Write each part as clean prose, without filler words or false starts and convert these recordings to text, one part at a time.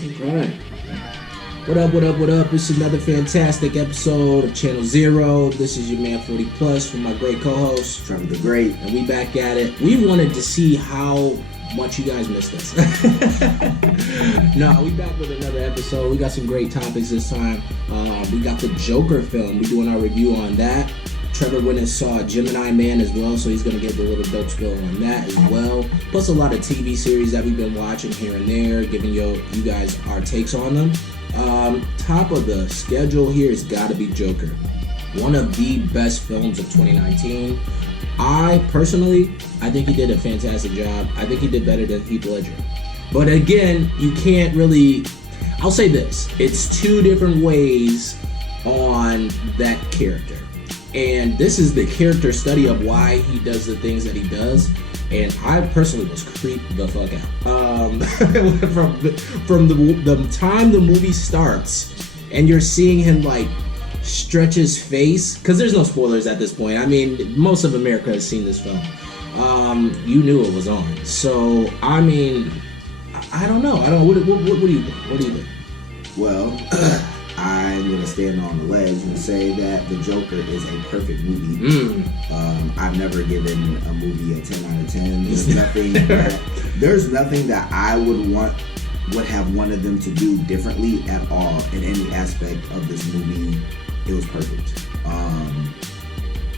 Right. What up, what up, what up? It's another fantastic episode of Channel Zero. This is your man 40 Plus with my great co-host, Trevor the Great. And we back at it. We wanted to see how much you guys missed us. No, we back with another episode. We got some great topics this time. We got the Joker film. We're doing our review on that. Trevor went and saw Gemini Man as well, so he's going to get the little dope spill on that as well. Plus a lot of TV series that we've been watching here and there, giving you guys our takes on them. Top of the schedule here has got to be Joker. One of the best films of 2019. I think he did a fantastic job. I think he did better than Heath Ledger. But again, you can't really... I'll say this. It's two different ways on that character. And this is the character study of why he does the things that he does. And I personally was creeped the fuck out. From the time the movie starts and you're seeing him like stretch his face, because there's no spoilers at this point. I mean, most of America has seen this film. You knew it was on. So, I mean, I don't know. What do you think? What do you think? Well, I'm going to stand on the ledge and say that The Joker is a perfect movie. I've never given a movie a 10 out of 10. There's nothing that I would have wanted them to do differently at all in any aspect of this movie. It was perfect.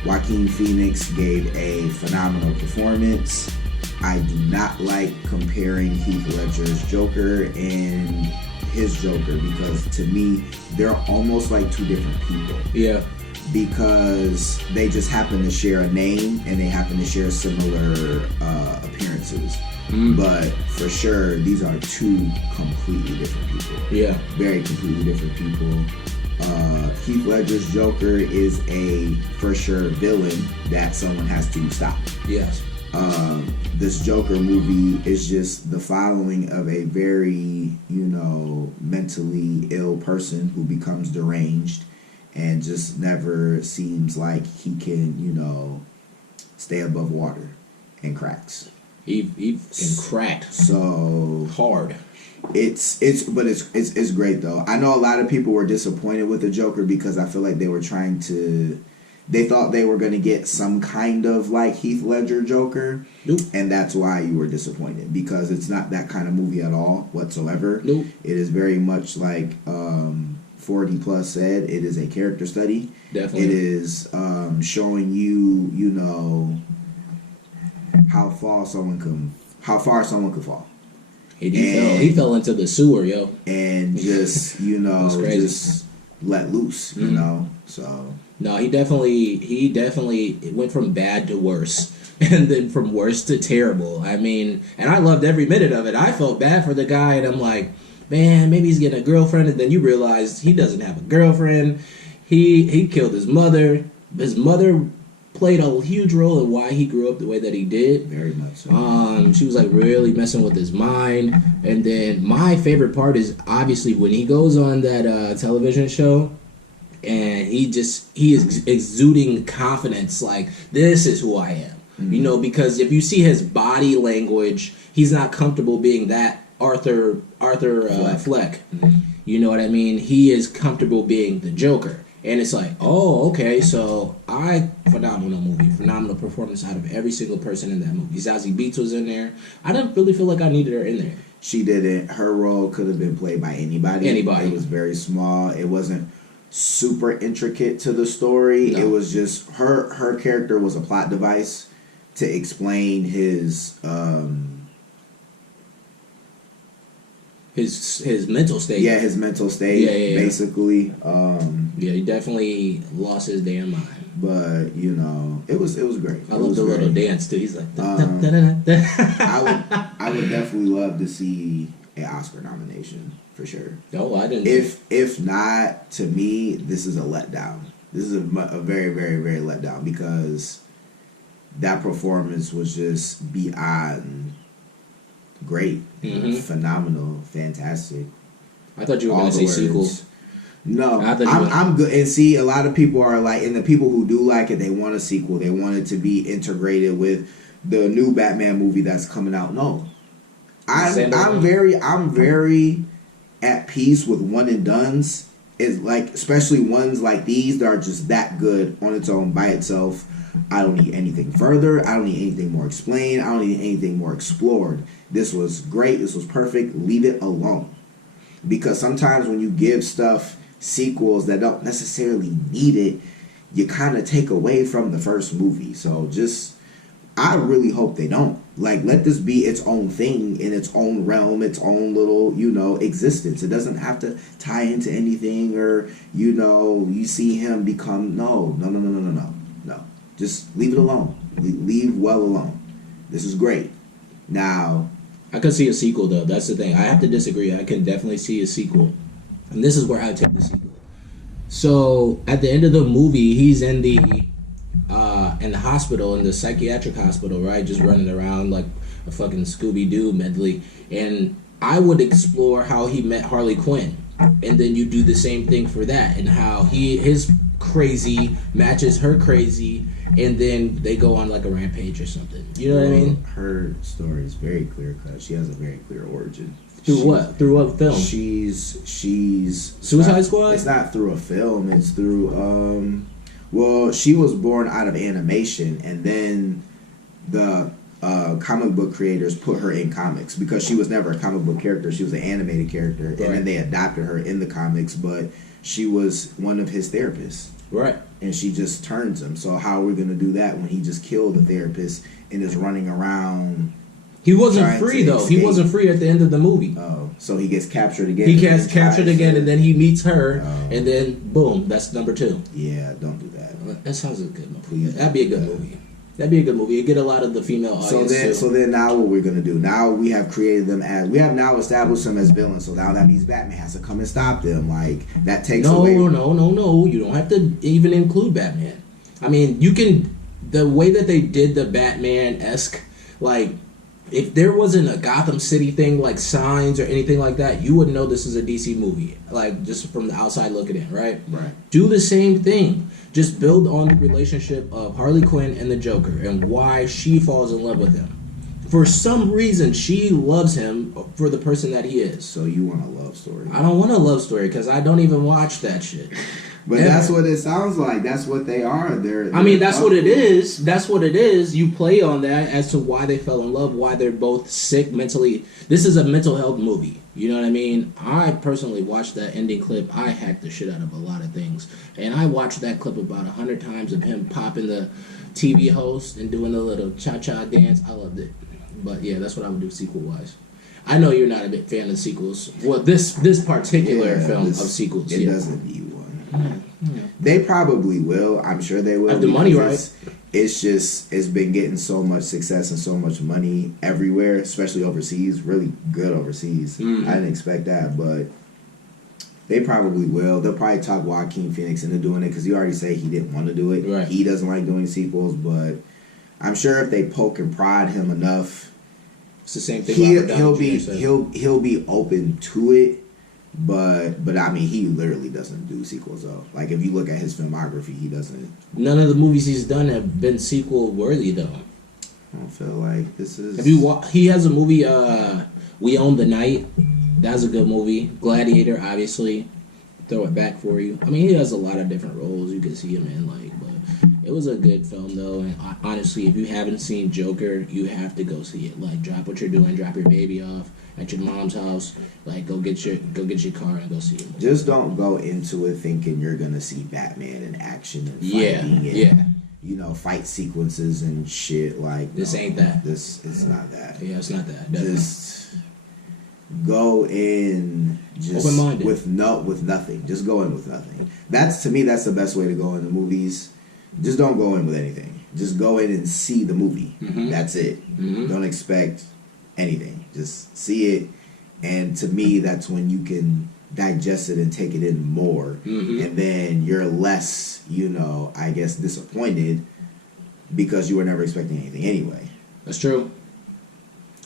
Joaquin Phoenix gave a phenomenal performance. I do not like comparing Heath Ledger's Joker and his Joker, because to me they're almost like two different people. Yeah. Because they just happen to share a name and they happen to share similar appearances. But for sure, these are two completely different people. Yeah. Very completely different people. Heath Ledger's Joker is a for sure villain that someone has to stop. Yes. This Joker movie is just the following of a very, mentally ill person who becomes deranged and just never seems like he can, stay above water and cracks. He cracked so hard. It's great though. I know a lot of people were disappointed with the Joker because I feel like they thought they were going to get some kind of like Heath Ledger Joker. Nope. And that's why you were disappointed, because it's not that kind of movie at all whatsoever. Nope. It is very much like 40 Plus said, it is a character study. Definitely. It is showing you, how far someone could fall. He fell into the sewer, yo. And just, just let loose, so... No, he definitely went from bad to worse, and then from worse to terrible. I mean, and I loved every minute of it. I felt bad for the guy, and I'm like, man, maybe he's getting a girlfriend, and then you realize he doesn't have a girlfriend. He killed his mother. His mother played a huge role in why he grew up the way that he did. Very much so. She was like really messing with his mind. And then my favorite part is obviously when he goes on that television show. And he is exuding confidence, like, this is who I am. Mm-hmm. Because if you see his body language, he's not comfortable being that Arthur Fleck. Mm-hmm. You know what I mean? He is comfortable being the Joker. And it's like, oh, okay, so phenomenal movie, phenomenal performance out of every single person in that movie. Zazie Beetz was in there. I didn't really feel like I needed her in there. She didn't. Her role could have been played by anybody. It was very small. It wasn't super intricate to the story. No. It was just her character was a plot device to explain his mental state. Yeah, his mental state. Yeah. Basically. He definitely lost his damn mind. But it was great. I love the little dance too. He's like, I would definitely love to see an Oscar nomination. For sure. Oh, I didn't. If not, to me, this is a letdown. This is a very, very, very letdown, because that performance was just beyond great, phenomenal, fantastic. I thought you were going to say sequels. No, I'm good. And see, a lot of people are like, and the people who do like it, they want a sequel. They want it to be integrated with the new Batman movie that's coming out. No, I'm very at peace with one and dones. Is like, especially ones like these that are just that good on its own by itself. I don't need anything further. I don't need anything more explained. I don't need anything more explored. This was great. This was perfect. Leave it alone. Because sometimes when you give stuff sequels that don't necessarily need it, you kind of take away from the first movie. So just, I really hope they don't. Like, let this be its own thing in its own realm, its own little, existence. It doesn't have to tie into anything or, you see him become, no. Just leave it alone. Leave well alone. This is great. Now, I could see a sequel, though. That's the thing. I have to disagree. I can definitely see a sequel. And this is where I take the sequel. So, at the end of the movie, he's in the hospital, in the psychiatric hospital, right? Just running around like a fucking Scooby-Doo medley. And I would explore how he met Harley Quinn. And then you do the same thing for that. And how his crazy matches her crazy. And then they go on like a rampage or something. You know what I mean? Her story is very clear cut. She has a very clear origin. Through what? Through what film? She's Suicide Squad? It's not through a film. It's through well, she was born out of animation, and then the comic book creators put her in comics because she was never a comic book character. She was an animated character, right. And then they adopted her in the comics, but she was one of his therapists. Right. And she just turns him. So how are we going to do that when he just killed the therapist and is running around? He wasn't free, though. He wasn't free at the end of the movie. Oh, so he gets captured again. He gets captured again, and then he meets her, and then, boom, that's number 2. Yeah, don't do that. That sounds a good movie. Please. That'd be a good movie. That'd be a good movie. You get a lot of the female audience, So then now what we're going to do, now we have created them as, we have now established them as villains, so now that means Batman has to come and stop them. Like, that takes away. No. You don't have to even include Batman. I mean, you can, the way that they did the Batman-esque, like, if there wasn't a Gotham City thing like signs or anything like that, you wouldn't know this is a DC movie. Like, just from the outside looking in, right? Right. Do the same thing. Just build on the relationship of Harley Quinn and the Joker and why she falls in love with him. For some reason, she loves him for the person that he is. So you want a love story? I don't want a love story because I don't even watch that shit. But that's what it sounds like. That's what they are. I mean, that's what it is. That's what it is. You play on that as to why they fell in love, why they're both sick mentally. This is a mental health movie. You know what I mean? I personally watched that ending clip. I hacked the shit out of a lot of things. And I watched that clip about 100 times of him popping the TV host and doing the little cha-cha dance. I loved it. But yeah, that's what I would do sequel-wise. I know you're not a big fan of sequels. Well, this particular film of sequels. It doesn't need one. Yeah. They probably will. I'm sure they will. Have the money, right? It's been getting so much success and so much money everywhere, especially overseas. Really good overseas. Mm-hmm. I didn't expect that, but they probably will. They'll probably talk Joaquin Phoenix into doing it because he already said he didn't want to do it. Right. He doesn't like doing sequels, but I'm sure if they poke and prod him enough, it's the same thing. He'll be open to it. But I mean, he literally doesn't do sequels though. Like, if you look at his filmography, he doesn't. None of the movies he's done have been sequel worthy though. I don't feel like this is. He has a movie, We Own the Night. That's a good movie. Gladiator, obviously. Throw it back for you. I mean, he has a lot of different roles you can see him in, like, but it was a good film though. And honestly, if you haven't seen Joker, you have to go see it. Like, drop what you're doing, drop your baby off at your mom's house. Like, go get your car and go see it. Just don't go into it thinking you're gonna see Batman in action and fighting fight sequences and shit. Like, this ain't that. It's not that. Yeah, it's not that. Definitely. Just go in open-minded. with nothing. Just go in with nothing. That's, to me, that's the best way to go into movies. Just don't go in with anything. Just go in and see the movie. Mm-hmm. That's it. Mm-hmm. Don't expect anything. Just see it. And to me, that's when you can digest it and take it in more. Mm-hmm. And then you're less, I guess, disappointed because you were never expecting anything anyway. That's true.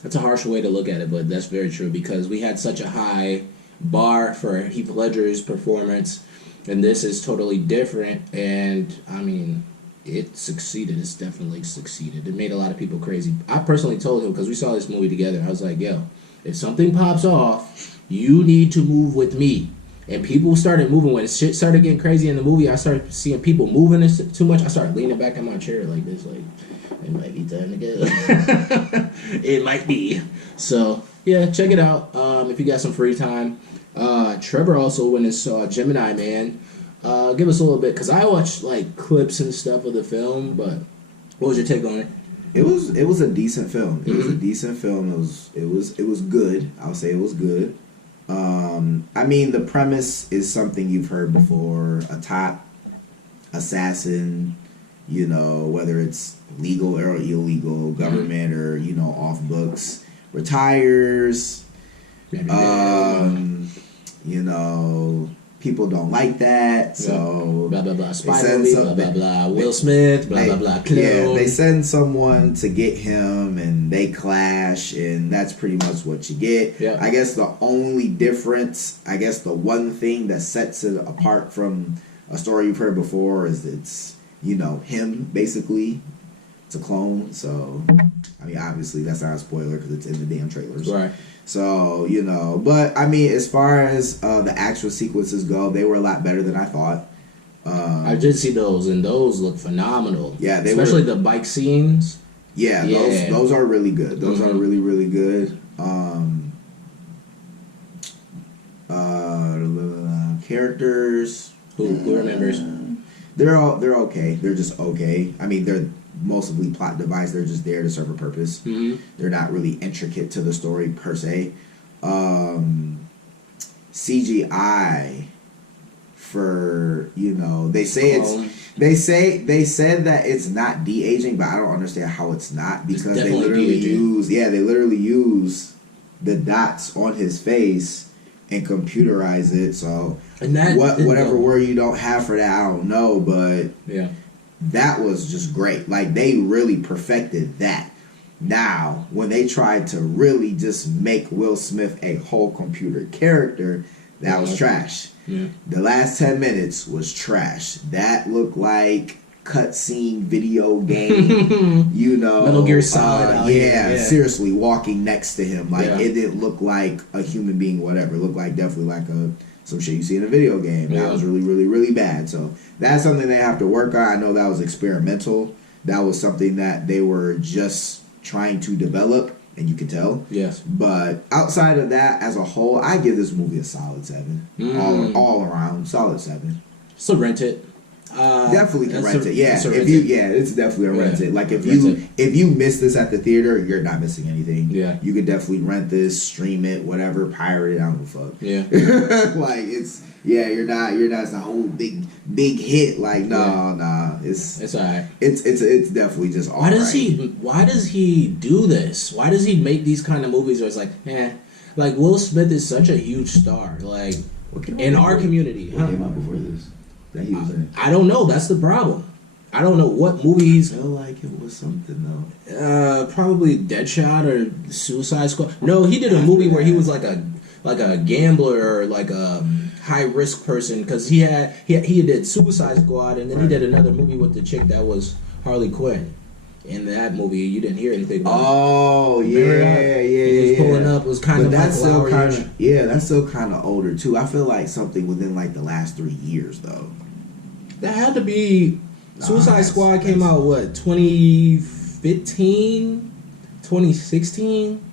That's a harsh way to look at it, but that's very true because we had such a high bar for Heath Ledger's performance, and this is totally different. And I mean, it succeeded. It's definitely succeeded. It made a lot of people crazy. I personally told him, because we saw this movie together, I was like, yo, if something pops off, you need to move with me. And people started moving when shit started getting crazy in the movie. I started seeing people moving too much. I started leaning back in my chair like this, like it might be time to go. It might be. So yeah, check it out if you got some free time. Trevor also went and saw Gemini Man. Give us a little bit because I watched like clips and stuff of the film. But what was your take on it? It was a decent film. It was a decent film. It was good. I'll say it was good. I mean, the premise is something you've heard before. A top assassin, you know, whether it's legal or illegal, government or, you know, off books, retires. You know, people don't like that, so blah blah blah. Spy movie, blah blah blah. Will Smith, blah blah blah. Yeah, they send someone to get him, and they clash, and that's pretty much what you get. Yeah. I guess the only difference, I guess the one thing that sets it apart from a story you've heard before is it's, you know, him basically. It's a clone, so I mean, obviously that's not a spoiler because it's in the damn trailers. Right. So, you know, but I mean, as far as the actual sequences go, they were a lot better than I thought. I did see those, and those look phenomenal. Yeah, especially the bike scenes. Yeah, those are really good. Those are really, really good. Characters. Who remembers? They're okay. They're just okay. I mean, they're mostly plot device. They're just there to serve a purpose. Mm-hmm. They're not really intricate to the story per se. CGI for, you know, they say they said that it's not de-aging, but I don't understand how it's not, because they literally use the dots on his face and computerize it. So and that whatever word you don't have for that, I don't know, but yeah. That was just great. Like, they really perfected that. Now, when they tried to really just make Will Smith a whole computer character, that was trash. Yeah. The last 10 minutes was trash. That looked like cutscene video game, you know. Metal Gear Solid. Yeah, seriously, walking next to him. Like, yeah. It didn't look like a human being, whatever. It looked like definitely like some shit you see in a video game. That was really, really, really bad. So that's something they have to work on. I know that was experimental. That was something that they were just trying to develop, and you can tell. Yes. But outside of that, as a whole, I give this movie a solid 7. All around, solid 7. So rent it. Definitely can rent it. Yeah, it's definitely a rent it. Like if you miss this at the theater, you're not missing anything. Yeah, you could definitely rent this, stream it, whatever, pirate it. I don't give a fuck. Yeah, like you're not. It's a whole big hit. Like nah. It's alright. It's definitely just all Why does he do this? Why does he make these kind of movies where it's like, like Will Smith is such a huge star, like in our community. What came out before this? That he was in? I don't know. That's the problem. I don't know what movie he's. I feel like it was something though. Probably Deadshot or Suicide Squad. No, he did a movie where he was like a gambler or like a high risk person, because he did Suicide Squad, and then he did another movie with the chick that was Harley Quinn. In that movie, you didn't hear anything about it. Oh, yeah. He was pulling up. It was kind of like that's still kind of older too. I feel like something within like the last 3 years though. That had to be. Suicide Squad came out, what, 2015? 2016?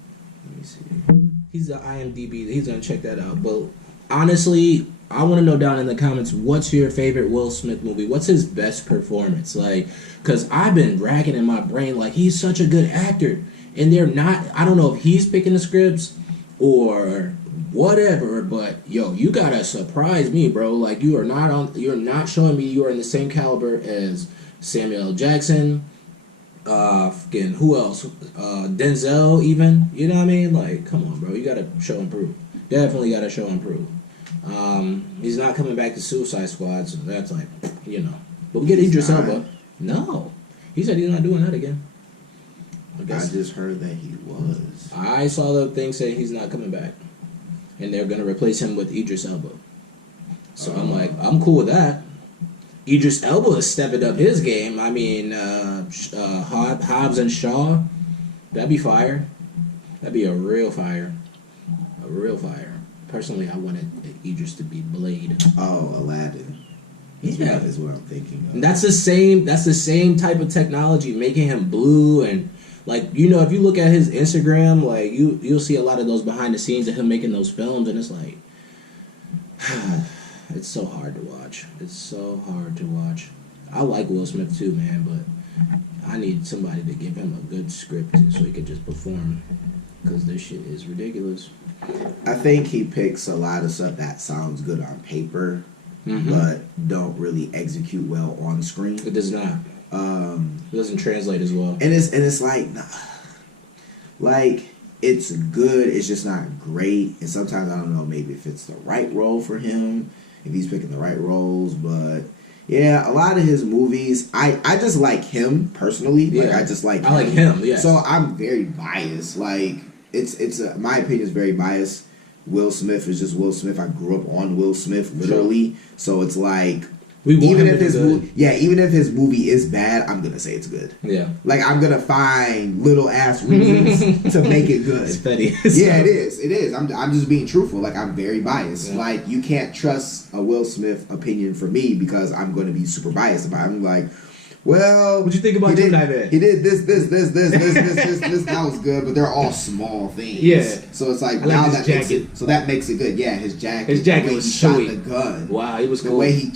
Let me see. He's the IMDb. He's going to check that out. But honestly, I want to know down in the comments, what's your favorite Will Smith movie? What's his best performance? Like, because I've been racking in my brain, like, he's such a good actor. And they're not, I don't know if he's picking the scripts or whatever, but yo, you gotta surprise me, bro. Like, you're not showing me you are in the same caliber as Samuel L. Jackson, who else? Denzel, even. You know what I mean? Like, come on, bro. You gotta show and prove. Definitely gotta show and prove. He's not coming back to Suicide Squad, so that's like, you know. But we get Idris Elba. No, he said he's not doing that again. I just heard that he was. I saw the thing saying he's not coming back, and they're gonna replace him with Idris Elba. So I'm like, I'm cool with that. Idris Elba is stepping up his game. I mean, Hobbs and Shaw, that'd be fire. That'd be a real fire. real fire. Personally, I wanted Idris to be Blade. Oh, Aladdin. Yeah, is what I'm thinking of. And that's the same type of technology, making him blue and like if you look at his Instagram, like you'll see a lot of those behind the scenes of him making those films, and it's like it's so hard to watch. It's so hard to watch. I like Will Smith too, man, but I need somebody to give him a good script so he could just perform, because this shit is ridiculous. I think he picks a lot of stuff that sounds good on paper, but don't really execute well on screen. It does not. It doesn't translate as well. And it's like, it's good. It's just not great. And sometimes I don't know, maybe if it's the right role for him, if he's picking the right roles. But yeah, a lot of his movies, I just like him personally. Yeah. Like I just like. I like him. Yeah. So I'm very biased. Like it's my opinion is very biased. Will Smith is just Will Smith. I grew up on Will Smith, literally. Sure. So it's like, even if his movie is bad, I'm gonna say it's good. Yeah. Like I'm gonna find little ass reasons to make it good. It's petty. Yeah, it is. It is. I'm just being truthful. Like I'm very biased. Yeah. Like you can't trust a Will Smith opinion from me because I'm gonna be super biased about it. I'm like, well, what'd you think about Gemini Man? He did this. That was good, but they're all small things. Yeah. So it's like now that makes it. So that makes it good. Yeah, his jacket. His jacket was sweet. Shot the gun. Wow, he was cool. The way he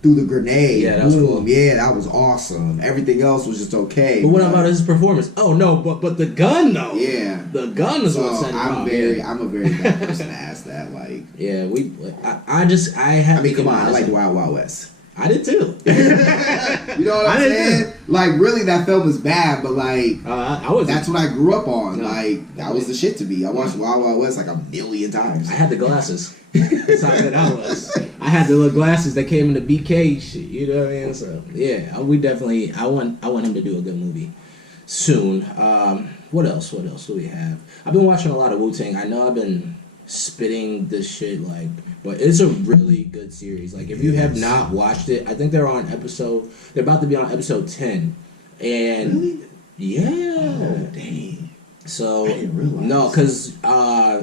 threw the grenade. Yeah, that was cool. Yeah, that was awesome. Everything else was just okay. But what about his performance? Oh no, but the gun though. Yeah. The gun is what set him off. I'm a very bad person to ask that. Like. Yeah, I have. I mean, come on. I like Wild Wild West. I did too. You know what I'm saying? Like, really, that film is bad, but like, that's what I grew up on. No, like, that was the shit to me. I watched Wild Wild West like a million times. I had the glasses. That's how good I was. I had the little glasses that came in the BK shit. You know what I mean? So yeah, we definitely. I want him to do a good movie soon. What else? What else do we have? I've been watching a lot of Wu-Tang. I know I've been spitting this shit but it's a really good series. Like if you have not watched it, I think they're about to be on episode 10, and really? Yeah. Oh, dang. So I didn't realize. No, because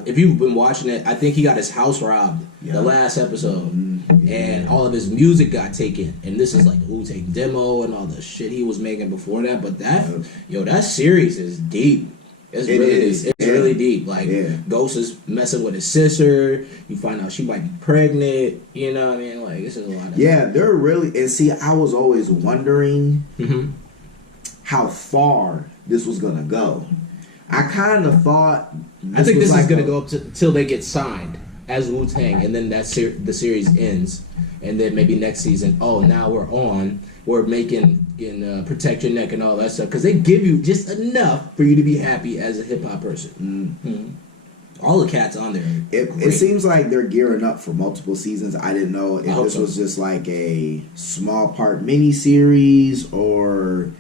if you've been watching it, I think he got his house robbed the last episode, and all of his music got taken, and this is like the Wu-Tang demo and all the shit he was making before that. But that series is deep. It's really deep. Like Ghost is messing with his sister. You find out she might be pregnant. You know what I mean? Like this is a lot of they're really. And see, I was always wondering how far this was gonna go. I kind of thought. I think this is gonna go up till they get signed as Wu-Tang, and then the series ends, and then maybe next season. Oh, now we're making Protect Your Neck and all that stuff, because they give you just enough for you to be happy as a hip hop person. All the cats on there. It seems like they're gearing up for multiple seasons. I didn't know if this was just like a small part mini series or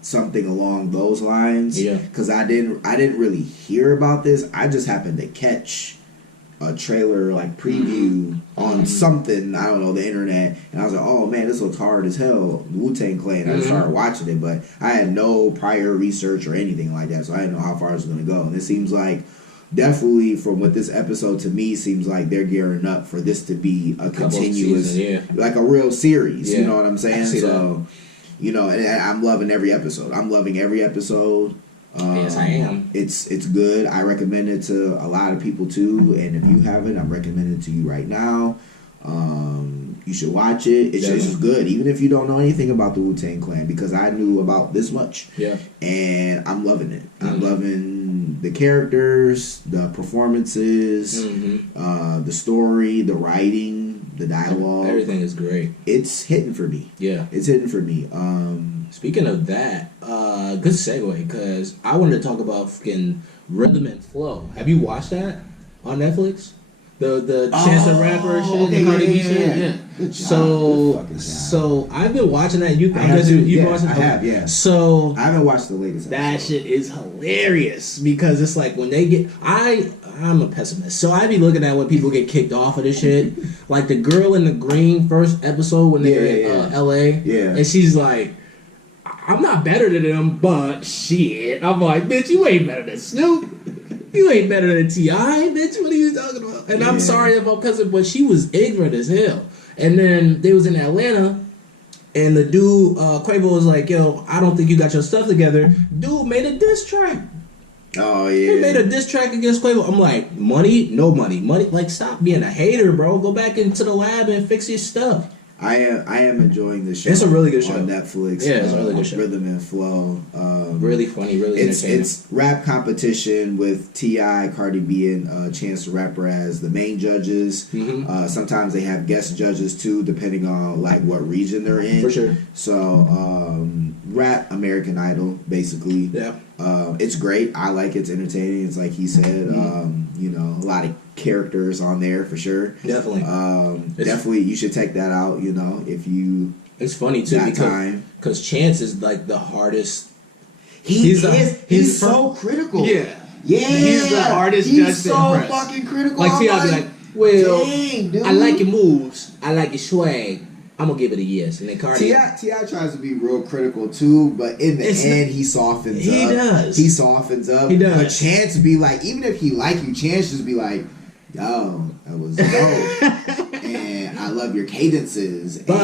something along those lines. Yeah. Because I didn't really hear about this. I just happened to catch a trailer preview on something, I don't know, the internet, and I was like, oh man, this looks hard as hell, Wu-Tang Clan. I just started watching it, but I had no prior research or anything like that, so I didn't know how far it was going to go. And it seems like, definitely from what this episode to me seems like, they're gearing up for this to be a continuous, like a real series. You know what I'm saying? So, and I'm loving every episode. Yes, I am. It's good. I recommend it to a lot of people too, and if you haven't, I'm recommending it to you right now. You should watch it. It's just good, even if you don't know anything about the Wu-Tang Clan, because I knew about this much. Yeah, and I'm loving it. I'm loving the characters, the performances, the story, the writing, the dialogue. Everything is great. It's hitting for me. Yeah, it's hitting for me. Speaking of that, good segue, because I wanted to talk about fucking Rhythm and Flow. Have you watched that on Netflix? The Chance the Rapper shit, the Cardi B shit. Yeah. Good job. So I've been watching that. You watched it? I have, yeah. So I haven't watched the latest episode. That shit is hilarious, because it's like when they get, I'm a pessimist, so I be looking at when people get kicked off of this shit. Like the girl in the green first episode when they're in LA, and she's like, I'm not better than them, but shit. I'm like, bitch, you ain't better than Snoop. You ain't better than T.I., bitch. What are you talking about? And I'm sorry about cousin, but she was ignorant as hell. And then they was in Atlanta, and the dude, Quavo was like, yo, I don't think you got your stuff together. Dude made a diss track. Oh, yeah. He made a diss track against Quavo. I'm like, money? No money. Money? Like, stop being a hater, bro. Go back into the lab and fix your stuff. I am enjoying this show. It's a really good show on Netflix. Yeah, it's a really good show. Rhythm and Flow. Really funny, really entertaining. It's rap competition with T.I., Cardi B, and Chance the Rapper as the main judges. Mm-hmm. Sometimes they have guest judges too, depending on like what region they're in. For sure. So rap American Idol, basically. Yeah. It's great. I like it. It's entertaining. It's like he said. You know, a lot of characters on there for sure. Definitely. Definitely, you should check that out. You know, if you. It's funny too because Chance is like the hardest. He's so critical. Yeah. Yeah. He's the hardest judge He's to so impress. fucking critical. Like T.I. be like, well, dang, dude. I like your moves. I like your swag. I'm gonna give it a yes. And then Cardi. T.I. tries to be real critical too, but in the end, he softens up. He does. He softens up. He does. But Chance be like, even if he like you, Chance just be like, yo, that was dope. And I love your cadences. But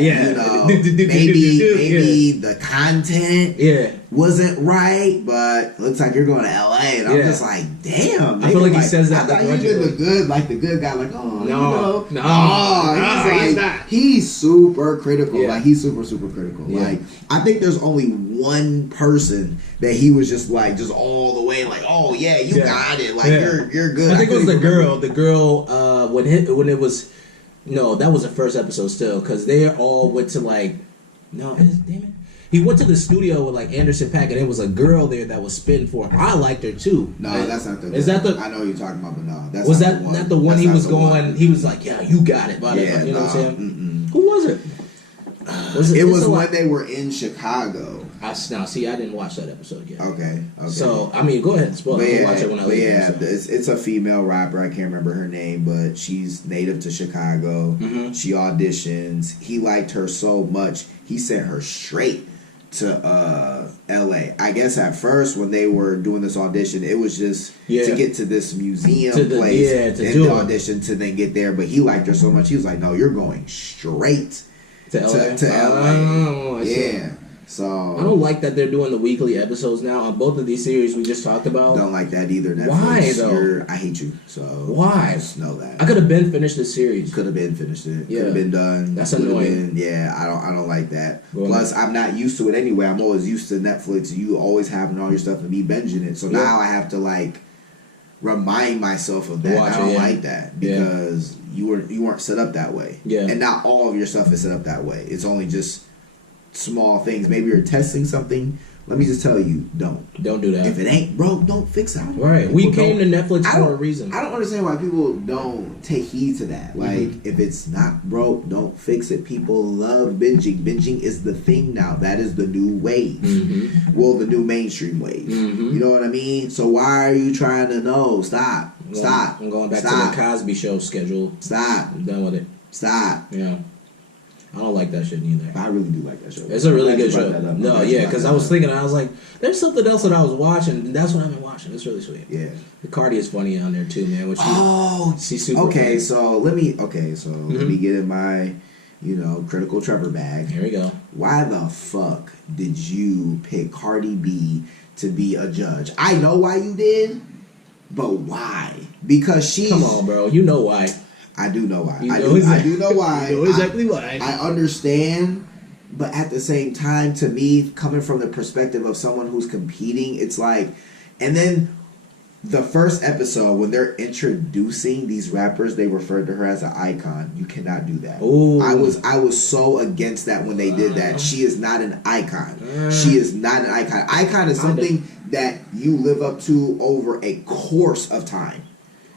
yeah. You know, maybe the content wasn't right, but looks like you're going to LA. And I'm just like, damn. I feel like he says that. I thought he'd been the good guy, like, oh, no. He's like, he's super critical. Yeah. Like, he's super, super critical. Yeah. Like, I think there's only one person that he was just like, just all the way, like, oh, yeah, you got it. Like, you're good. I think it was the girl. The girl, when it was, no, that was the first episode still, because they all went to like, damn it. He went to the studio with like Anderson .Paak, and there was a girl there that was spitting for him. I liked her too. No, that's not the. Is that the? I know what you're talking about, but no, that's was not that the one. not the one That's he not was the going? one. He was like, yeah, you got it. Yeah, you know what I'm saying? Mm-mm. Who was it? It was when they were in Chicago. I didn't watch that episode yet. Okay. So I mean, go ahead and spoil it. I'll watch it when I leave. Yeah, it's a female rapper. I can't remember her name, but she's native to Chicago. Mm-hmm. She auditions. He liked her so much, he sent her straight to LA. I guess at first when they were doing this audition, it was just to get to this museum place and the audition to then get there. But he liked her so much, he was like, "No, you're going straight to LA." Oh, yeah. So I don't like that they're doing the weekly episodes now on both of these series we just talked about. Don't like that either. Netflix. Why though? I hate you. So why? Just know that I could have been finished this series. Could have been finished it. Yeah. Could have been done. That's annoying. I don't like that. Plus, I'm not used to it anyway. I'm always used to Netflix. You always having all your stuff and me binging it. So now I have to like remind myself of that. I don't like that because you weren't set up that way. Yeah. And not all of your stuff is set up that way. It's only just small things. Maybe you're testing something. Let me just tell you, don't do that. If it ain't broke, don't fix it. Right. We came to Netflix for a reason. I don't understand why people don't take heed to that. Like, if it's not broke, don't fix it. People love binging. Binging is the thing now. That is the new wave. Well, the new mainstream wave. You know what I mean? So why are you trying to know? Stop. I'm going back to the Cosby Show schedule. Stop. I'm done with it. Stop. Yeah. I don't like that shit either. I really do like that show. It's a really good show. No, yeah, because I was thinking, I was like, there's something else that I was watching, and that's what I've been watching. It's really sweet. Yeah. The Cardi is funny on there too, man. She's super okay, funny. so let me get in my, critical Trevor bag. Here we go. Why the fuck did you pick Cardi B to be a judge? I know why you did, but why? Because she's... Come on, bro. You know why. I do know why. I do know why. You know exactly why. I understand, but at the same time, to me, coming from the perspective of someone who's competing, it's like, and then the first episode when they're introducing these rappers, they referred to her as an icon. You cannot do that. Ooh. I was so against that when they did that. She is not an icon. She is not an icon. Icon is something that you live up to over a course of time.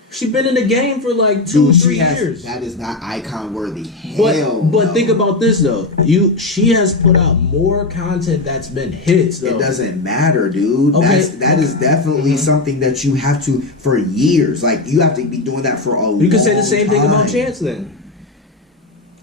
She's been in the game for like 2-3 years. That is not icon worthy. But think about this though. She has put out more content that's been hits though. It doesn't matter, dude. Okay. That is definitely something that you have to for years. Like you have to be doing that for a long time. You could say the same thing about Chance then.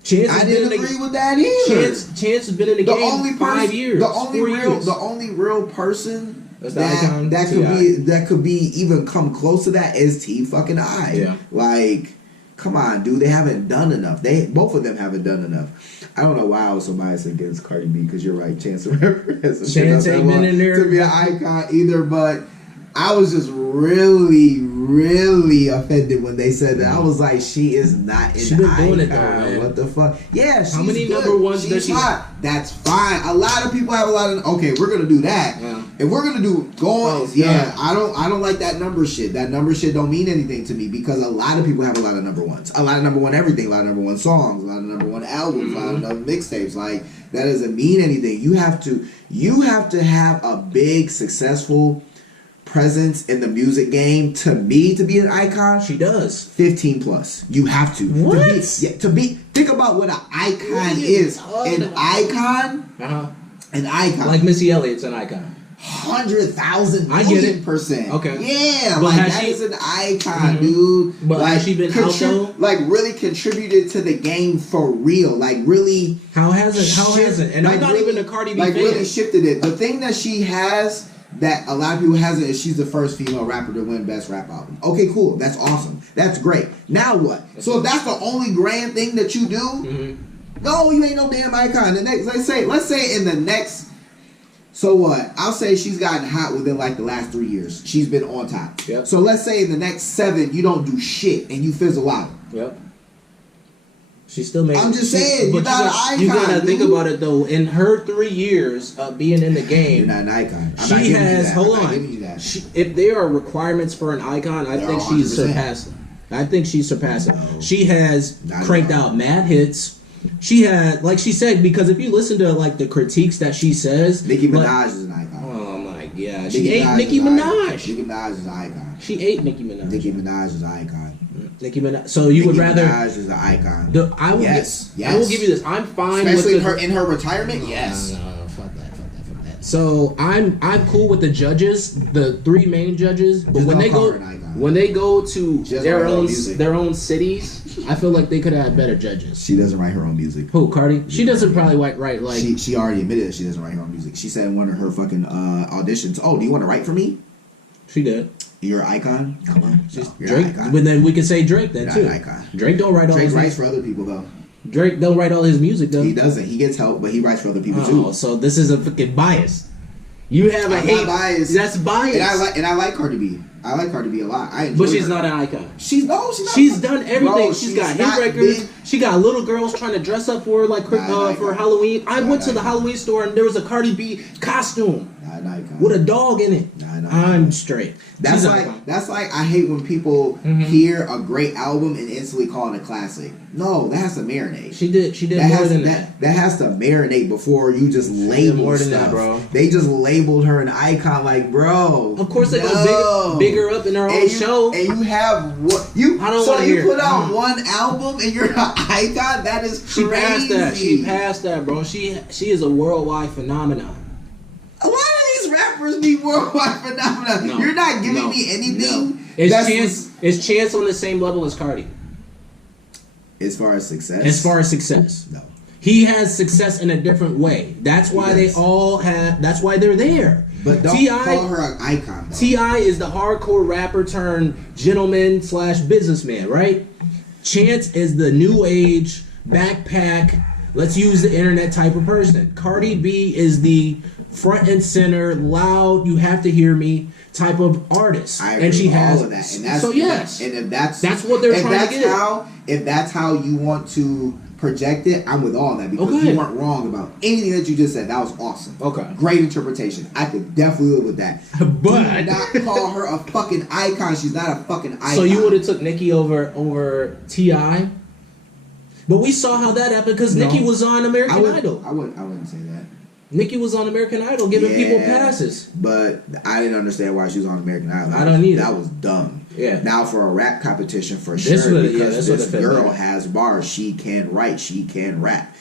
I didn't agree with that either. Chance has been in the game 5 years. The only real person That's the icon. That could be even come close to that is T fucking I. Yeah. Like, come on, dude. They haven't done enough. Both of them haven't done enough. I don't know why I was so biased against Cardi B because you're right. Chance the Rapper has Chance ain't been in there to be an icon either, but I was just really, really offended when they said that. I was like, she is not an she been icon. doing it though, man. What the fuck? Yeah, she's how many good. number ones she's does she hot. That's fine. A lot of people have a lot of. Okay, we're gonna do that. Yeah. If we're gonna do going, Oh, yeah, I don't like that number shit. That number shit don't mean anything to me because a lot of people have a lot of number ones, a lot of number one everything, a lot of number one songs, a lot of number one albums, a lot of number mixtapes. Like that doesn't mean anything. You have to have a big successful presence in the music game to me to be an icon. She does 15 plus. You have to. What? To be think about what an icon is. An icon. An icon. Like Missy Elliott's an icon. 100,000 I get it. %. Okay. Yeah, but like that is an icon, dude. But like has she been out though? Like really contributed to the game for real. Like really. How hasn't? And like I'm not really, even a Cardi B like fan. really shifted it. The thing that she has that a lot of people hasn't is she's the first female rapper to win Best Rap Album. Okay, cool. That's awesome. That's great. Now what? So if that's the only grand thing that you do, no, you ain't no damn icon. The next, let's say in the next. So what? I'll say she's gotten hot within like the last 3 years. She's been on top. Yep. So let's say in the next 7 you don't do shit and you fizzle out. Yep. She still made. I'm just saying, you're not an icon. You gotta dude. think about it though. In her 3 years of being in the game, you're not an icon. She has. Hold on. If there are requirements for an icon, I think she's surpassed. I think she's surpassed it. She has cranked out mad hits. She had, like she said, because if you listen to like the critiques that she says, Nicki Minaj is an icon. Oh my god, she ate Nicki Minaj. Nicki Minaj is an icon. She ate Nicki Minaj. Nicki Minaj is an icon. Nicki Minaj. So you would rather? Nicki Minaj is an icon. I will. Yes. I will give you this. I'm fine. Especially with in her retirement. Yes. No, fuck that. So I'm cool with the judges, the 3 main judges, but when they go to their own cities, I feel like they could have had better judges. She doesn't write her own music. Who, Cardi? She doesn't probably write like. She already admitted that she doesn't write her own music. She said in one of her fucking auditions, "Oh, do you want to write for me?" She did. You're an icon. Come on, you're Drake. An icon. But then we can say Drake then too. An icon. Drake don't write all. Drake writes for other people though. Drake don't write all his music though. He doesn't. He gets help, but he writes for other people too. So this is a fucking bias. You have a hate bias. That's bias. And I like Cardi B. I like Cardi B a lot. But she's not an icon. She's not. She's done everything. Bro, she's got hit records. She got little girls trying to dress up for her like for Halloween. I went to the Halloween store and there was a Cardi B costume with a dog in it. I'm straight. That's like I hate when people hear a great album and instantly call it a classic. No, that has to marinate. She did more than that. That has to marinate before you just label more than stuff. That, bro. They just labeled her an icon, like, bro. Of course they go bigger up in her own show. And you have what you. I don't so you hear put out one album and you're an icon. That is crazy. She passed that, bro. She is a worldwide phenomenon. A lot of these rappers be worldwide phenomenon. No, you're not giving me anything. No. Is Chance on the same level as Cardi? As far as success? As far as success. No. He has success in a different way. That's why they all have. That's why they're there. But don't call her an icon. Though. T.I. is the hardcore rapper turned gentleman / businessman, right? Chance is the new age backpack. Let's use the internet type of person. Cardi B is the front and center, loud, you have to hear me type of artist. I agree and she with has all of that. And that's, so yes. And if that's what they're trying to get. If that's how you want to project it, I'm with all that because you weren't wrong about anything that you just said. That was awesome. Okay. Great interpretation. I could definitely live with that. But do not call her a fucking icon. She's not a fucking icon. So you would have took Nicki over T.I.? But we saw how that happened because Nicki was on American Idol. I wouldn't say that. Nicki was on American Idol giving people passes. But I didn't understand why she was on American Idol. I don't either. That was dumb. Yeah. Now for a rap competition for sure because this girl has bars. She can write. She can rap.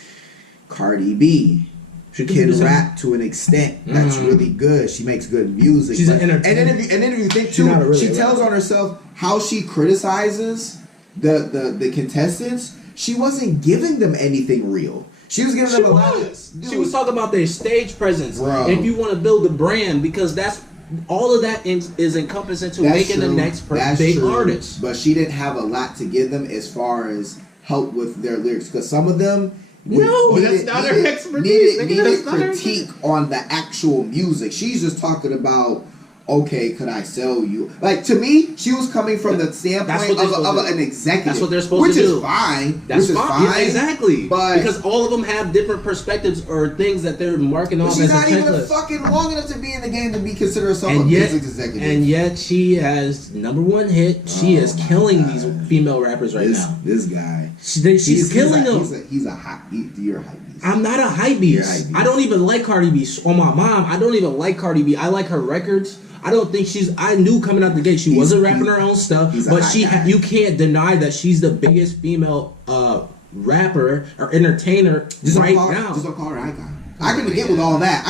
Cardi B can rap to an extent that's really good. She makes good music. She's an entertainer. And then if you think too, she tells on herself how she criticizes the contestants. She wasn't giving them anything real. She was giving them a lot of... She was talking about their stage presence. Bro. If you want to build a brand, because that's all of that is encompassed into That's making true. the next That's big true. artist. But she didn't have a lot to give them as far as help with their lyrics, because some of them That's not her expertise. Needed critique on the actual music. She's just talking about, okay, could I sell you? Like, to me, she was coming from the standpoint of an executive. That's what they're supposed to do. Which is fine. That's fine. Yeah, exactly. But because all of them have different perspectives or things that they're marking off as a checklist. She's not even fucking long enough to be in the game to be considered herself a music executive. And yet she has #1 hit. She is killing these female rappers now. This guy. She's killing them. You're a hype beast. I'm not a hype beast. I don't even like Cardi B. On my mom, I don't even like Cardi B. I like her records. I don't think I knew coming out the gate she wasn't rapping her own stuff, but you can't deny that she's the biggest female rapper or entertainer right now. Just don't call her icon. I can get with all that.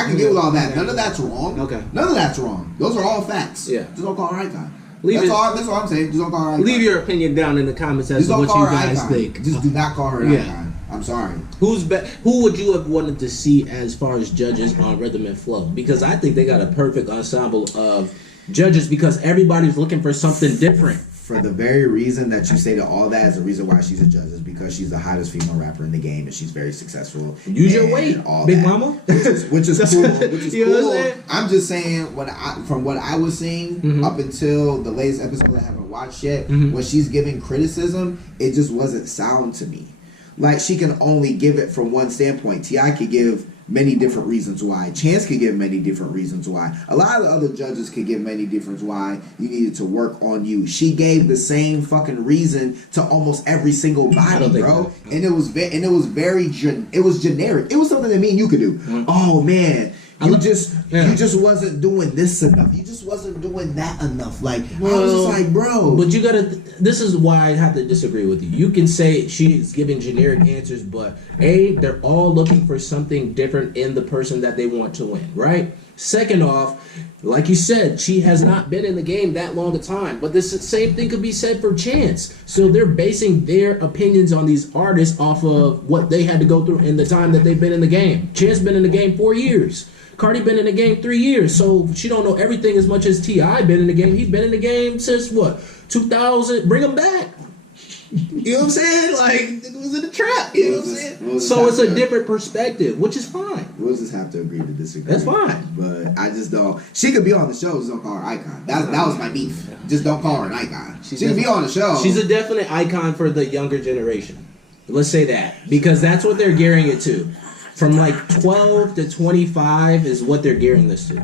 None of that's wrong. Okay. None of that's wrong. Those are all facts. Yeah. Just don't call her icon. That's all I'm saying. Just don't call her icon. Leave your opinion down in the comments as to what you guys think. Just do not call her an icon. I'm sorry. Who would you have wanted to see as far as judges on Rhythm and Flow? Because I think they got a perfect ensemble of judges because everybody's looking for something different. For the very reason that you say that all that is the reason why she's a judge is because she's the hottest female rapper in the game and she's very successful. Use your weight, Big Mama. Which is cool. You know what I'm saying? I'm just saying from what I was seeing up until the latest episode I haven't watched yet, when she's giving criticism, it just wasn't sound to me. Like, she can only give it from one standpoint. T.I. could give many different reasons why. Chance could give many different reasons why. A lot of the other judges could give many different why you needed to work on you. She gave the same fucking reason to almost every single body, bro. And it was very generic. It was something that me and you could do. Oh man, you just wasn't doing this enough. You just wasn't doing that enough. Like, I was just like, bro. But you gotta. This is why I have to disagree with you. You can say she's giving generic answers, but they're all looking for something different in the person that they want to win, right? Second off, like you said, she has not been in the game that long a time. But this same thing could be said for Chance. So they're basing their opinions on these artists off of what they had to go through in the time that they've been in the game. Chance been in the game 4 years. Cardi been in the game 3 years, so she don't know everything as much as T.I. been in the game. He's been in the game since what, 2000? Bring him back. You know what I'm saying? Like, it was in the trap. You know what I'm saying? So it's a different perspective, which is fine. We'll just have to agree to disagree. That's fine. But I just don't. She could be on the show, just don't call her icon. That was my beef. Just don't call her an icon. She could be on the show. She's a definite icon for the younger generation. Let's say that. Because that's what they're gearing it to. From like 12 to 25 is what they're gearing this to.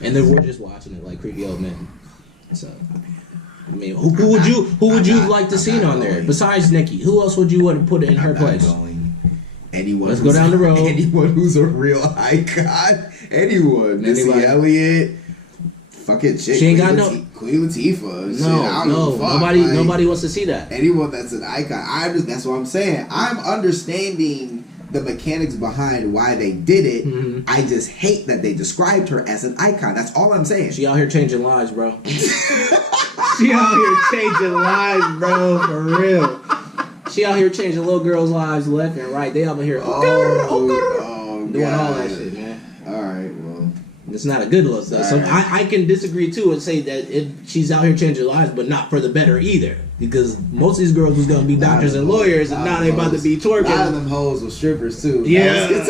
And then we're just watching it like creepy old men. So, I mean, who would you like to see on there besides Nicki? Who else would you want to put in her place? Anyone. Let's go down the road. Anyone who's a real icon. Anyone. Missy Elliott. Fucking chick. She ain't got Queen Latifah. Nobody wants to see that. Anyone that's an icon. That's what I'm saying. I'm understanding the mechanics behind why they did it. I just hate that they described her as an icon. That's all I'm saying. She out here changing lives, bro. She out here changing lives, bro, for real. She out here changing little girls' lives left and right. They over here doing all that shit, man. Alright, well. It's not a good look, though. So I can disagree, too, and say that she's out here changing lives, but not for the better either. Because most of these girls was going to be doctors and lawyers, and now they about to be twerking. A lot of them hoes were strippers, too. Yeah. Yeah.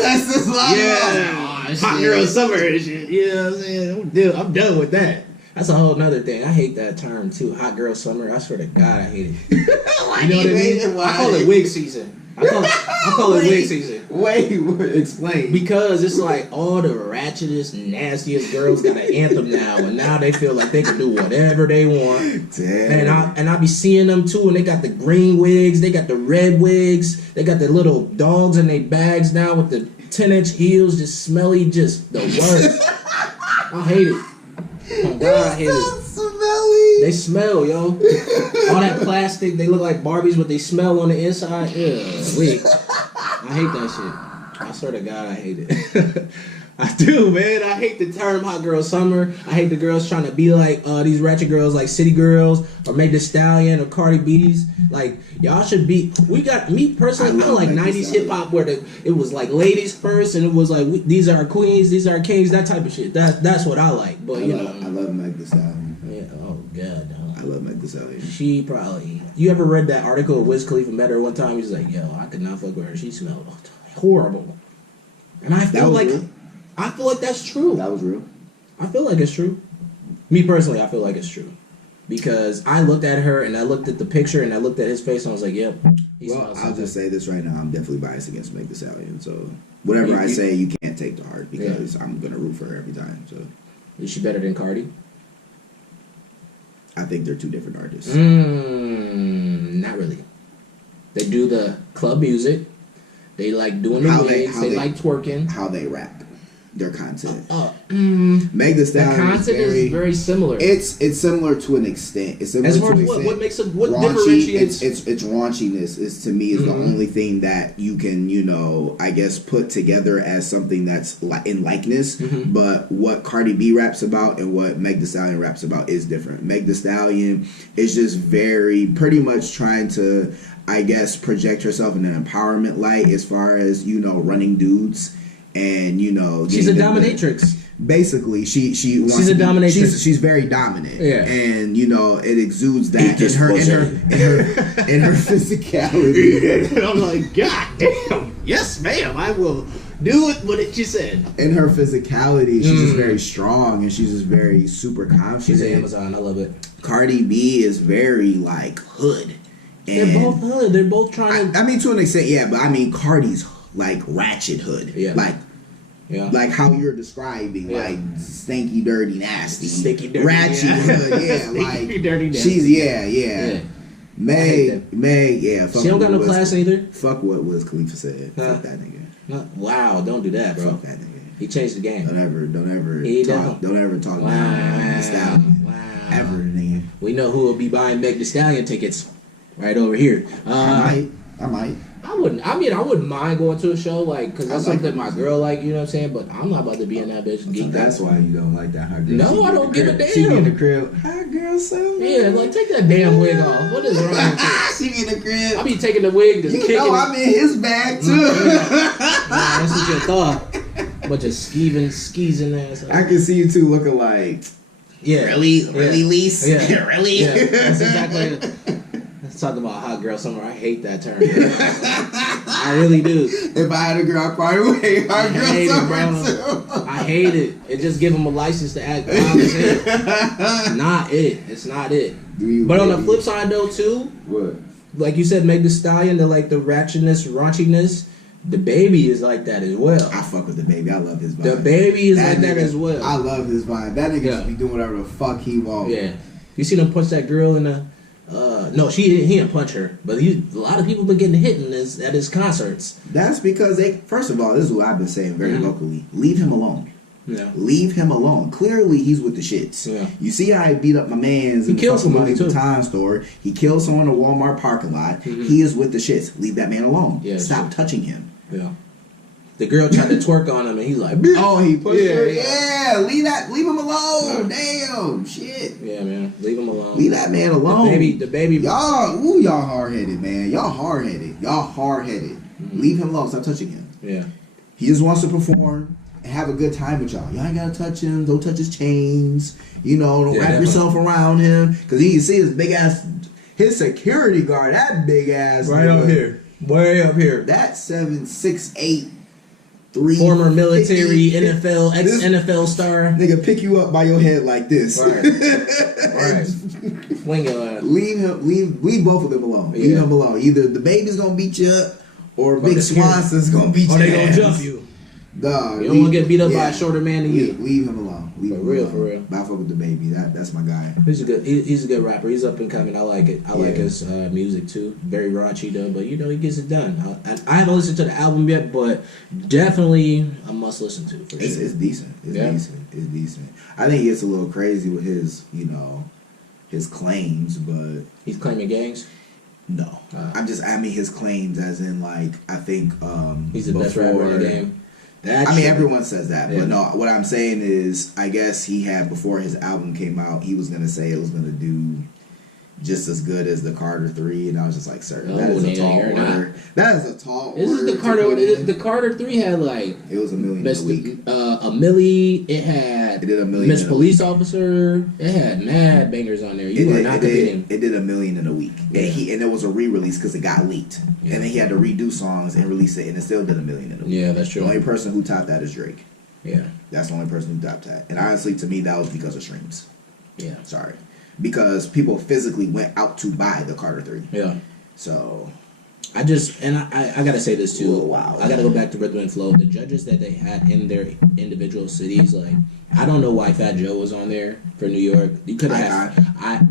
Hot girl summer and shit. You know what I'm saying? I'm done with that. That's a whole nother thing. I hate that term, too. Hot girl summer. I swear to God, I hate it. You know what I mean? I call it wig season. I call it wig season. Wait, explain. Because it's like all the ratchetest, nastiest girls got an anthem now, and now they feel like they can do whatever they want. Damn. And I be seeing them too, and they got the green wigs, they got the red wigs, they got the little dogs in their bags now with the 10-inch heels, just smelly, just the worst. I hate it. Oh God, I hate it. Smelly. They smell, yo. All that plastic, they look like Barbies, but they smell on the inside. Yeah, weak. I hate that shit. I swear to God, I hate it. I do, man. I hate the term hot girl summer. I hate the girls trying to be like these ratchet girls, like City Girls or Meg Thee Stallion or Cardi B's. Like y'all should be. We got me personally. I like '90s hip hop where it was like ladies first, and it was like these are our queens, these are our kings, that type of shit. That's what I like. But I love Meg Thee Stallion. Yeah. Oh god. I love Meg Thee Stallion. She probably. You ever read that article of Wiz Khalifa met her one time? He's like, yo, I could not fuck with her. She smelled horrible. And I feel like. Real? I feel like that's true. That was real. I feel like it's true. Me personally, I feel like it's true. Because I looked at her and I looked at the picture and I looked at his face and I was like, yep. Well, I'll just say this right now. I'm definitely biased against Meg Thee Stallion. So whatever I say, you can't take to heart because I'm going to root for her every time. So is she better than Cardi? I think they're two different artists. Not really. They do the club music. They like doing the wigs. They like twerking. How they rap. Their content. Meg Thee Stallion. The content is very similar. It's similar to an extent. It's similar as far as what makes it what differentiates. It's raunchiness. Is to me is the only thing that you can I guess put together as something that's in likeness. But what Cardi B raps about and what Meg Thee Stallion raps about is different. Meg Thee Stallion is just pretty much trying to, I guess, project herself in an empowerment light as far as running dudes. And she's a dominatrix. Basically, she's a dominatrix. She's very dominant. Yeah. And it exudes that in her physicality. And I'm like, God damn, yes, ma'am, I will do it. What did she said? In her physicality, she's just very strong and she's just very super confident. She's an Amazon. I love it. Cardi B is very like hood. And they're both hood. They're both trying to. I mean, to an extent, yeah, but I mean, Cardi's like ratchet hood, like how you're describing, like stinky, dirty, nasty, sticky, dirty, ratchet hood, stinky, dirty, nasty. She's Meg, she don't got no class either. Fuck what Wiz Khalifa said. Fuck that nigga. Wow, don't do that, bro. Fuck that nigga. He changed the game. Don't ever talk down the Stallion. Wow. Ever, nigga. We know who will be buying Meg Thee Stallion tickets right over here. I might. I wouldn't mind going to a show, like, because that's something my girl like, you know what I'm saying? But I'm not about to be in that bitch. So that's why you don't like that hot girl. No, I don't give a damn. She be in the crib. Hot girl summer. Yeah, like, take that damn wig off. What is wrong with you? She be in the crib. I be taking the wig, just kicking it. I'm in his bag, too. That's what you thought. Bunch of skis in there. So. I can see you two looking like, really, Lise? Yeah. Really? Yeah, that's exactly Let's talk about hot girl summer. I hate that term. I really do. If I had a girl, I probably would hate hot girl summer too. I hate it. It just give them a license to act wild as hell. Not it. It's not it. But on the flip side though too, what? Like you said, Meg Thee Stallion, the ratchetness, raunchiness. The Baby is like that as well. I fuck with the Baby. I love his vibe. The Baby is like that as well. I love his vibe. That nigga should be doing whatever the fuck he wants. Yeah. You seen him punch that girl in the? No, he didn't punch her, but a lot of people been getting hit at his concerts. That's because first of all, this is what I've been saying very locally. Leave him alone. Yeah. Leave him alone. Clearly, he's with the shits. Yeah. You see how he beat up my man's in the fucking Louis Vuitton store. He killed someone in a Walmart parking lot. Mm-hmm. He is with the shits. Leave that man alone. Yeah, stop touching him. Yeah. The girl tried to twerk on him, and he's like, "Oh, he pushed her." Yeah, leave him alone. Damn, shit. Yeah, man, leave him alone. Leave that man alone. The baby. Y'all hard headed, man. Y'all hard headed. Mm-hmm. Leave him alone. Stop touching him. Yeah. He just wants to perform and have a good time with y'all. Y'all ain't gotta touch him. Don't touch his chains. Don't wrap yourself around him, because you can see his big ass, his security guard. That big ass right up here, way up here. That 7'6'8". Former military, NFL, ex-NFL star. Nigga pick you up by your head like this. Right. Fling your ass. Leave both of them alone. Leave them alone. Either the Baby's gonna beat you up, or Big Swanson's gonna beat you up. Or they gonna jump you. Dog, you don't want to get beat up by a shorter man than you. Leave him alone. For real. But I fuck with the Baby. That's my guy. He's a good rapper. He's up and coming. I like it. I like his music too. Very raunchy though, but he gets it done. I haven't listened to the album yet, but definitely a must listen to. For sure. It's decent. It's decent. I think he gets a little crazy with his his claims, but he's claiming gangs. No, I mean his claims as in like I think he's the best rapper in the game. I mean, everyone says that, but no. What I'm saying is, I guess he had before his album came out, he was gonna say it was gonna do just as good as the Carter 3, and I was just like, sir, that is a tall order. That is a tall order. This is the Carter. The Carter 3 had like it was $1 million a week. A milli. It had. It did $1 million. Miss Police Officer. It had mad bangers on there. You are not competing. It did $1 million in a week, and it was a re-release because it got leaked, and then he had to redo songs and release it, and it still did $1 million in a week. Yeah, that's true. The only person who topped that is Drake. Yeah, that's the only person who topped that, and honestly, to me, that was because of streams. Yeah, sorry. Because people physically went out to buy the Carter 3. Yeah. So, I gotta say this too. Wow. I gotta go back to Rhythm and Flow. The judges that they had in their individual cities, like, I don't know why Fat Joe was on there for New York. You could have had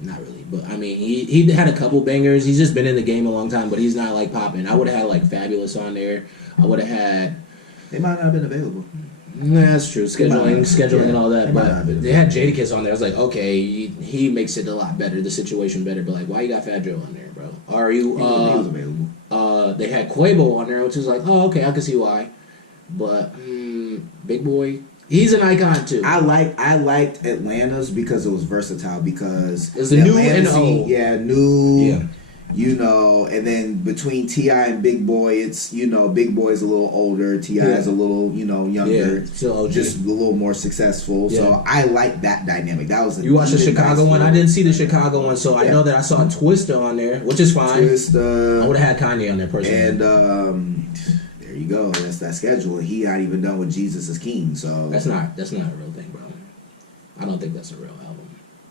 not really, but I mean, he had a couple bangers. He's just been in the game a long time, but he's not like popping. I would have had like Fabulous on there. I would have had. They might not have been available. Nah, that's true. Scheduling and all that. But they had Jadakiss on there. I was like, okay, he makes it a lot better, the situation better. But like, why you got Fat Joe on there, bro? Are you? He was available. They had Quavo on there, which is like, oh, okay, I can see why. But Big Boy, he's an icon too. I liked Atlanta's because it was versatile. Because it's the new and old. Yeah, new. Yeah. You know, and then between T.I. and Big Boy, it's, you know, Big Boy's a little older, T.I. is a little, you know, younger, just a little more successful. Yeah. So I like that dynamic. That was you watched the Chicago one? I didn't see the Chicago one, so I know that I saw Twista on there, which is fine. Twista. I would have had Kanye on there personally. And there you go. That's that schedule. He not even done with Jesus is King. So that's not a real thing, bro. I don't think that's a real album.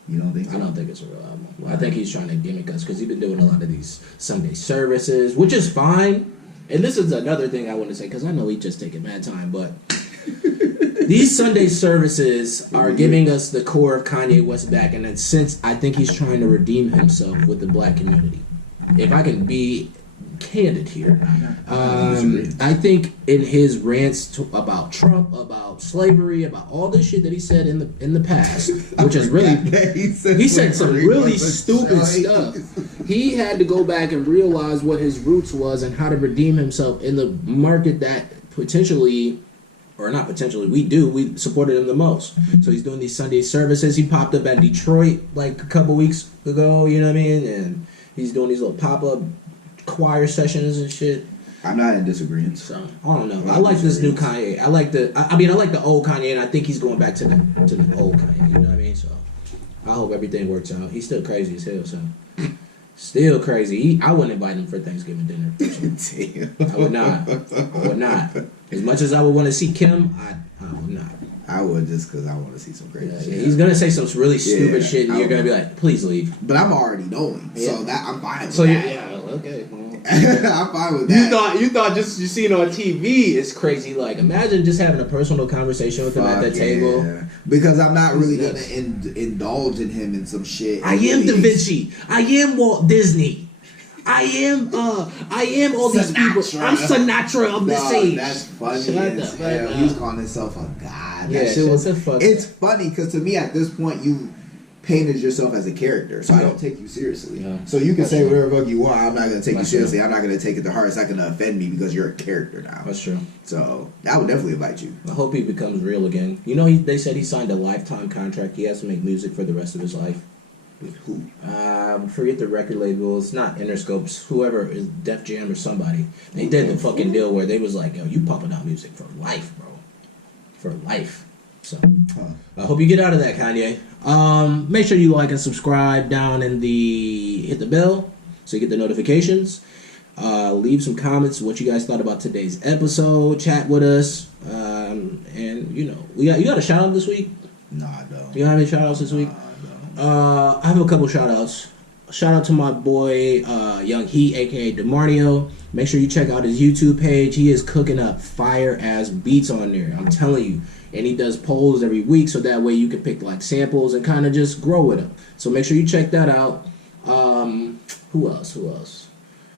You don't think so? I don't think it's a real album. Wow. I think he's trying to gimmick us because he's been doing a lot of these Sunday services, which is fine. And this is another thing I want to say because I know he just taking mad time, but these Sunday services are giving us the core of Kanye West back, and in a sense, I think he's trying to redeem himself with the black community. If I can be candid here, I think in his rants about Trump, about slavery, about all this shit that he said in the past, which is really he said some really stupid stuff. He had to go back and realize what his roots was and how to redeem himself in the market that potentially, or not potentially, we supported him the most. So he's doing these Sunday services. He popped up at Detroit like a couple weeks ago, you know what I mean, and he's doing these little pop-up choir sessions and shit. I'm not in disagreement. So I don't know. I like this new Kanye. I like the old Kanye, and I think he's going back to the old Kanye. You know what I mean? So I hope everything works out. He's still crazy as hell. So still crazy. I wouldn't invite him for Thanksgiving dinner. Damn. I would not. As much as I would want to see Kim, I would not. I would just because I want to see some crazy shit. Yeah, he's gonna say some really stupid shit, and you're gonna be like, "Please leave." But I'm already knowing, so that I'm fine with that. Okay. I'm fine with that. You thought just you seen on TV is crazy. Like, imagine just having a personal conversation with him at the table. Because I'm not really gonna indulge in him in some shit. I am Da Vinci. I am Walt Disney. I am all these people. I'm Sinatra of the age. That's funny. He's calling himself a god. Yeah, that shit was. It's funny because to me at this point you painted yourself as a character, so I don't take you seriously. Yeah. So you can say whatever the fuck you want. I'm not gonna take you seriously. True. I'm not gonna take it to heart. It's not gonna offend me because you're a character now. That's true. So I would definitely invite you. I hope he becomes real again. You know, they said he signed a lifetime contract. He has to make music for the rest of his life. With who? Forget the record label. It's not Interscopes. Whoever is Def Jam or somebody. They did the fucking deal where they was like, yo, you pumping out music for life, bro. For life. So I hope you get out of that, Kanye. Make sure you like and subscribe down in hit the bell so you get the notifications. Leave some comments what you guys thought about today's episode. Chat with us. And you know, you got a shout out this week? No, I don't. You got any shout outs this week? I have a couple shout-outs. Shout out to my boy, Young Heat, a.k.a. DeMarnio. Make sure you check out his YouTube page. He is cooking up fire-ass beats on there. I'm telling you. And he does polls every week, so that way you can pick, like, samples and kind of just grow with him. So make sure you check that out. Who else?